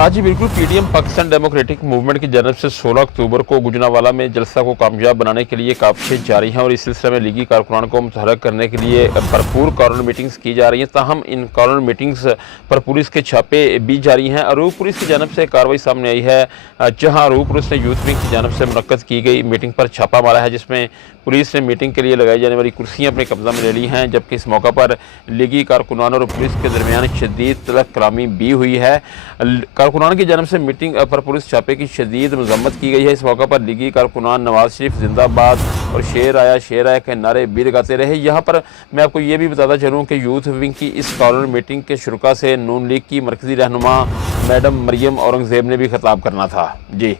आज ही बिल्कुल PDM Pakistan democratic movement की जानब से 16 अक्टूबर को गुजरांवाला में जलसा को कामयाब बनाने के लिए काविशें जारी हैं और इस सिलसिले में लीगी कारकुनान को मुतहर्रिक करने के लिए भरपूर कॉर्नर मीटिंग्स की जा रही हैं। ताहम इन कॉर्नर मीटिंग्स पर पुलिस के छापे भी जारी हैं। अरूप पुलिस की जानब से कार्रवाई सामने आई है, जहाँ अरूप पुलिस ने यूथ विंग की जानब से मुनक्कद की गई मीटिंग पर छापा मारा है, जिसमें पुलिस ने मीटिंग के लिए लगाई जाने वाली कुर्सियाँ अपने कब्जा में ले ली हैं। जबकि इस मौका पर लीगी कारकुनान और पुलिस के दरमियान शदीद तलख कलामी भी हुई है। कारकुनान की जानब से मीटिंग पर पुलिस छापे की शदीद मजम्मत की गई है। इस मौका पर लीगी कारकुनान नवाज शरीफ जिंदाबाद और शेर आया के नारे भी लगाते रहे। यहाँ पर मैं आपको ये भी बताता चलूँ कि यूथ विंग की इस कॉर्नर मीटिंग के शुरुका से नून लीग की मरकजी रहनुमा मैडम मरियम औरंगजेब ने भी खिताब करना था। जी।